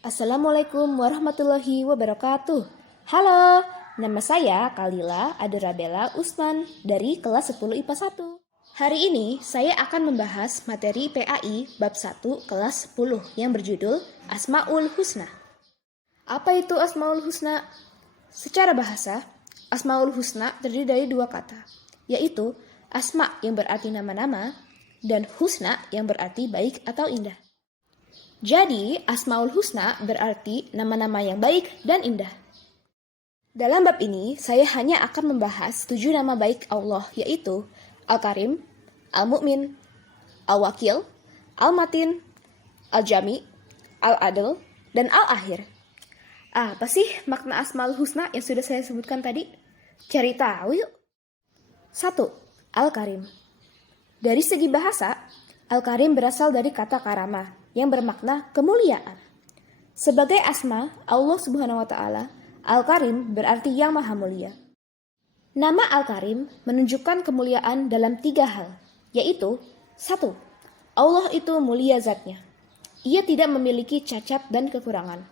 Assalamualaikum warahmatullahi wabarakatuh. Halo, nama saya Kalila Aderabella Usman dari kelas 10 IPA 1. Hari ini saya akan membahas materi PAI bab 1 kelas 10 yang berjudul Asmaul Husna. Apa itu Asmaul Husna? Secara bahasa, Asmaul Husna terdiri dari dua kata, yaitu asma yang berarti nama-nama dan husna yang berarti baik atau indah. Jadi, Asmaul Husna berarti nama-nama yang baik dan indah. Dalam bab ini, saya hanya akan membahas 7 nama baik Allah, yaitu Al-Karim, Al-Mu'min, Al-Wakil, Al-Matin, Al-Jami, Al-Adl, dan Al-Akhir. Apa sih makna Asmaul Husna yang sudah saya sebutkan tadi? Cari tahu yuk. 1. Al-Karim. Dari segi bahasa, Al-Karim berasal dari kata karama, yang bermakna kemuliaan. Sebagai asma Allah Subhanahu wa taala, Al-Karim berarti yang maha mulia. Nama Al-Karim menunjukkan kemuliaan dalam 3 hal, yaitu 1. Allah itu mulia zatnya. Ia tidak memiliki cacat dan kekurangan.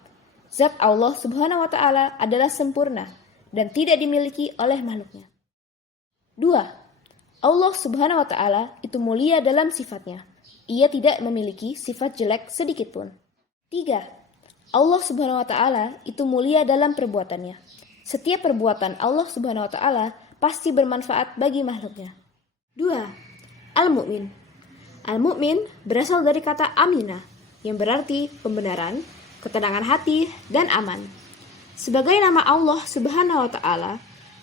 Zat Allah Subhanahu wa taala adalah sempurna dan tidak dimiliki oleh makhluknya. 2. Allah Subhanahu wa taala itu mulia dalam sifatnya. Ia tidak memiliki sifat jelek sedikit pun. 3. Allah Subhanahu wa taala itu mulia dalam perbuatannya. Setiap perbuatan Allah Subhanahu wa taala pasti bermanfaat bagi makhluknya. 2. Al-Mu'min. Al-Mu'min berasal dari kata amina, yang berarti pembenaran, ketenangan hati, dan aman. Sebagai nama Allah Subhanahu wa taala,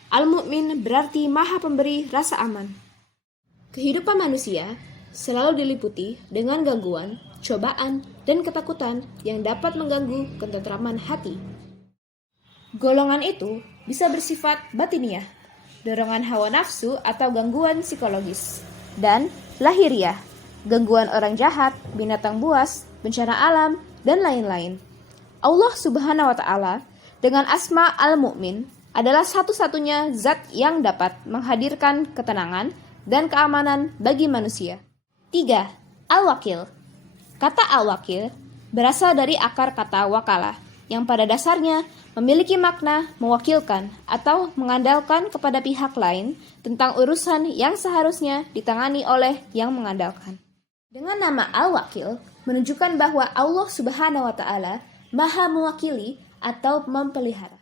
Al-Mu'min berarti maha pemberi rasa aman. Kehidupan manusia selalu diliputi dengan gangguan, cobaan, dan ketakutan yang dapat mengganggu ketentraman hati. Golongan itu bisa bersifat batiniah, dorongan hawa nafsu atau gangguan psikologis, dan lahiriah, gangguan orang jahat, binatang buas, bencana alam, dan lain-lain. Allah Subhanahu wa taala dengan asma Al-Mu'min adalah satu-satunya zat yang dapat menghadirkan ketenangan dan keamanan bagi manusia. 3. Al-Wakil. Kata Al-Wakil berasal dari akar kata wakalah, yang pada dasarnya memiliki makna mewakilkan atau mengandalkan kepada pihak lain tentang urusan yang seharusnya ditangani oleh yang mengandalkan. Dengan nama Al-Wakil menunjukkan bahwa Allah Subhanahu wa taala maha mewakili atau memelihara.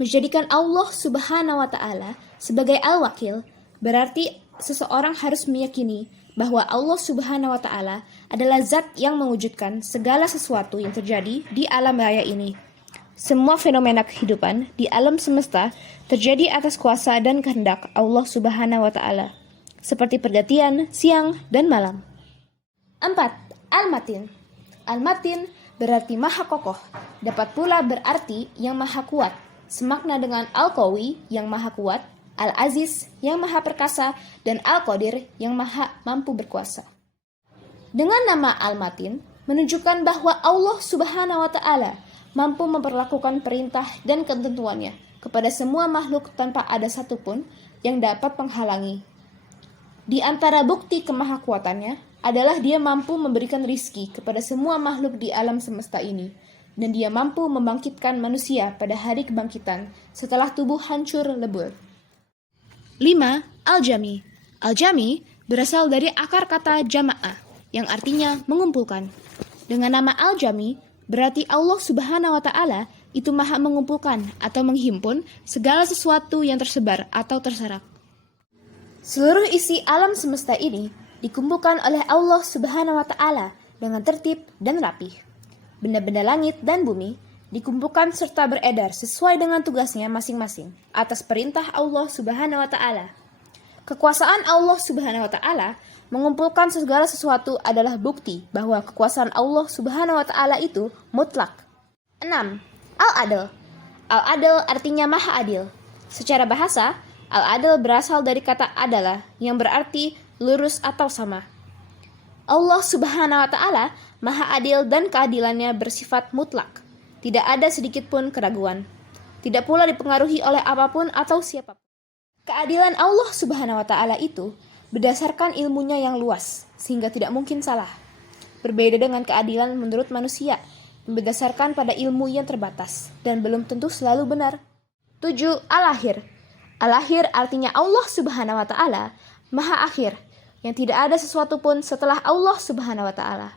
Menjadikan Allah Subhanahu wa taala sebagai Al-Wakil berarti seseorang harus meyakini bahwa Allah Subhanahu wa taala adalah zat yang mewujudkan segala sesuatu yang terjadi di alam raya ini. Semua fenomena kehidupan di alam semesta terjadi atas kuasa dan kehendak Allah Subhanahu wa taala, seperti pergantian siang dan malam. 4. Al-Matin. Al-Matin berarti maha kokoh, dapat pula berarti yang maha kuat, semakna dengan Al-Qawi yang maha kuat, Al-Aziz yang maha perkasa, dan Al-Qadir yang maha mampu berkuasa. Dengan nama Al-Matin menunjukkan bahwa Allah Subhanahu wa taala mampu memperlakukan perintah dan ketentuannya kepada semua makhluk tanpa ada satupun yang dapat menghalangi. Di antara bukti kemahakuatannya adalah dia mampu memberikan rizki kepada semua makhluk di alam semesta ini, dan dia mampu membangkitkan manusia pada hari kebangkitan setelah tubuh hancur lebur. 5. Al-Jami. Al-Jami berasal dari akar kata jama'ah, yang artinya mengumpulkan. Dengan nama Al-Jami, berarti Allah Subhanahu wa taala itu maha mengumpulkan atau menghimpun segala sesuatu yang tersebar atau terserak. Seluruh isi alam semesta ini dikumpulkan oleh Allah Subhanahu wa taala dengan tertib dan rapih. Benda-benda langit dan bumi dikumpulkan serta beredar sesuai dengan tugasnya masing-masing atas perintah Allah Subhanahu wa taala. Kekuasaan Allah Subhanahu wa taala mengumpulkan segala sesuatu adalah bukti bahwa kekuasaan Allah Subhanahu wa taala itu mutlak. 6. Al-Adl. Al-Adl artinya maha adil. Secara bahasa, Al-Adl berasal dari kata adalah yang berarti lurus atau sama. Allah Subhanahu wa taala maha adil dan keadilannya bersifat mutlak. Tidak ada sedikit pun keraguan. Tidak pula dipengaruhi oleh apapun atau siapapun. Keadilan Allah Subhanahu wa taala itu berdasarkan ilmunya yang luas, sehingga tidak mungkin salah. Berbeda dengan keadilan menurut manusia, berdasarkan pada ilmu yang terbatas dan belum tentu selalu benar. 7. Al-Akhir. Al-Akhir artinya Allah Subhanahu wa taala Maha Akhir, yang tidak ada sesuatu pun setelah Allah Subhanahu wa taala.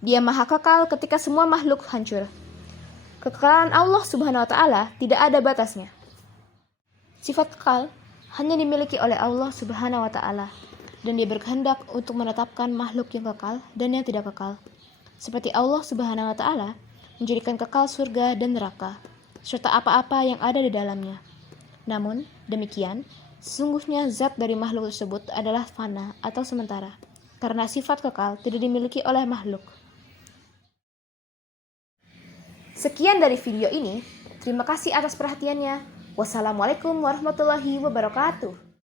Dia Maha Kekal ketika semua makhluk hancur. Kekekalan Allah Subhanahu wa taala tidak ada batasnya. Sifat kekal hanya dimiliki oleh Allah Subhanahu wa taala, dan Dia berkehendak untuk menetapkan makhluk yang kekal dan yang tidak kekal. Seperti Allah Subhanahu wa taala menjadikan kekal surga dan neraka, serta apa-apa yang ada di dalamnya. Namun, demikian, sesungguhnya zat dari makhluk tersebut adalah fana atau sementara, karena sifat kekal tidak dimiliki oleh makhluk. Sekian dari video ini. Terima kasih atas perhatiannya. Wassalamualaikum warahmatullahi wabarakatuh.